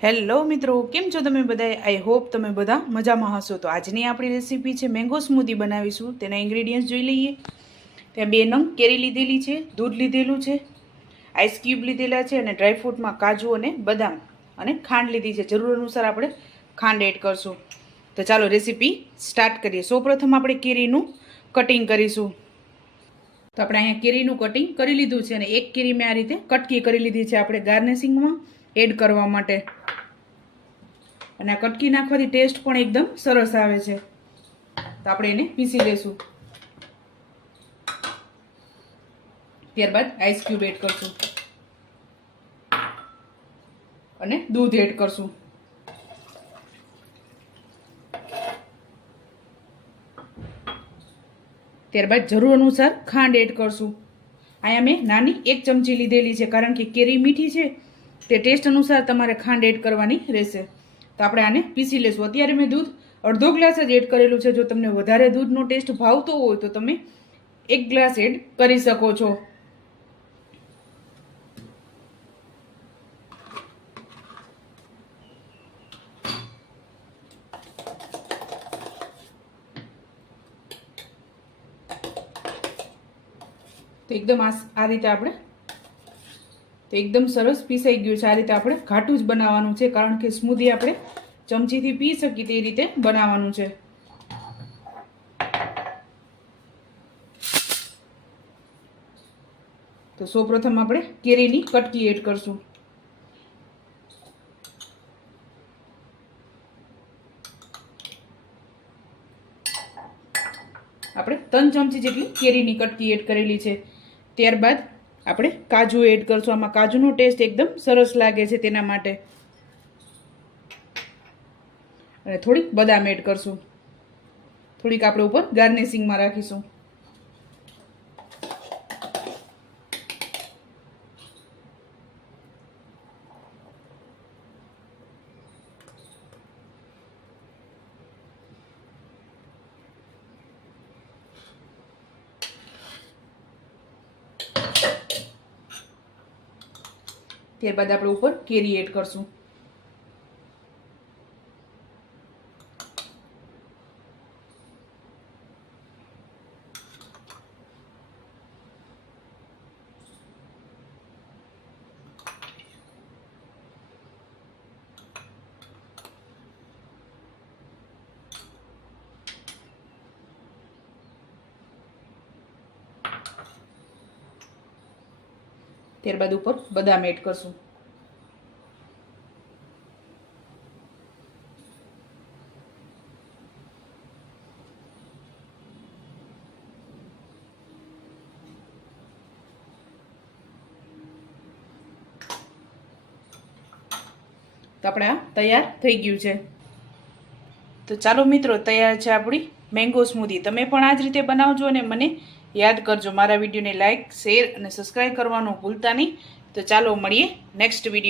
Hello મિત્રો, કેમ છો તમે બધા? આઈ હોપ તમે બધા મજામાં હશો. તો આજની આપણી રેસીપી છે મેંગો સ્મૂધી બનાવીશું. તેના ઇન્ગ્રેડિયન્ટ્સ જોઈ લઈએ. ત્યાં 2 નંગ કેરી લીધેલી છે, દૂધ લીધેલું છે, આઈસ ક્યુબ લીધેલા છે અને ડ્રાયફ્રૂટમાં કાજુ અને બદામ અને ખાંડ લીધી છે. જરૂર અનુસાર આપણે ખાંડ એડ કરશું. તો ચાલો રેસીપી સ્ટાર્ટ કરીએ. સૌપ્રથમ આપણે કેરીનું કટિંગ કરીશું. તો આપણે અહીંયા કેરીનું કટિંગ કરી લીધું છે અને એક કેરી મેં આ રીતે કટકી કરી લીધી છે આપણે ગાર્નિશિંગમાં એડ કરવા માટે. અને આ કટકી નાખવાથી ટેસ્ટ પણ એકદમ સરસ આવે છે. તો આપણે એને પીસી લેશું. ત્યારબાદ આઈસ ક્યુબ એડ કરશું અને દૂધ એડ કરશું. ત્યારબાદ જરૂર અનુસાર ખાંડ એડ કરશું. અહીંયા મેં નાની 1 ચમચી લીધેલી છે, કારણ કે કેરી મીઠી છે. તે ટેસ્ટ અનુસાર તમારે ખાંડ એડ કરવાની રહેશે. તો આપણે આને પીસી લેશું. અત્યારે મેં દૂધ અડધો ગ્લાસ જ એડ કરેલું છે. જો તમને વધારે દૂધનો ટેસ્ટ ભાવતો હોય તો તમે 1 ગ્લાસ એડ કરી શકો છો. તો એકદમ આ રીતે આપણે એકદમ સરસ પીસાઈ ગયું છે. આ રીતે આપણે ઘાટું જ બનાવવાનું છે, કારણ કે સ્મૂધી આપણે ચમચીથી પી શકીએ તે રીતે બનાવવાનું છે. તો સૌપ્રથમ આપણે કેરીની કટકી એડ કરશું. આપણે 3 ચમચી જેટલી કેરીની કટકી એડ કરેલી છે. ત્યારબાદ આપણે કાજુ એડ કરશું. આમાં કાજુનો ટેસ્ટ એકદમ સરસ લાગે છે તેના માટે. અને થોડીક બદામ એડ કરશું. થોડીક આપણે ઉપર ગાર્નિશિંગમાં રાખીશું. ત્યારબાદ આપણે ઉપર કેરી એડ કરશું. ત્યારબાદ ઉપર બદામ એડ કરશું. તો આપણે આ તૈયાર થઈ ગયું છે. તો ચાલો મિત્રો, તૈયાર છે આપણી મેંગો સ્મૂધી. તમે પણ આ જ રીતે બનાવજો અને મને યાદ કરજો. મારા વિડીયોને લાઇક, શેર અને સબસ્ક્રાઈબ કરવાનું ભૂલતા નહીં. તો ચાલો મળીએ નેક્સ્ટ વિડીયો.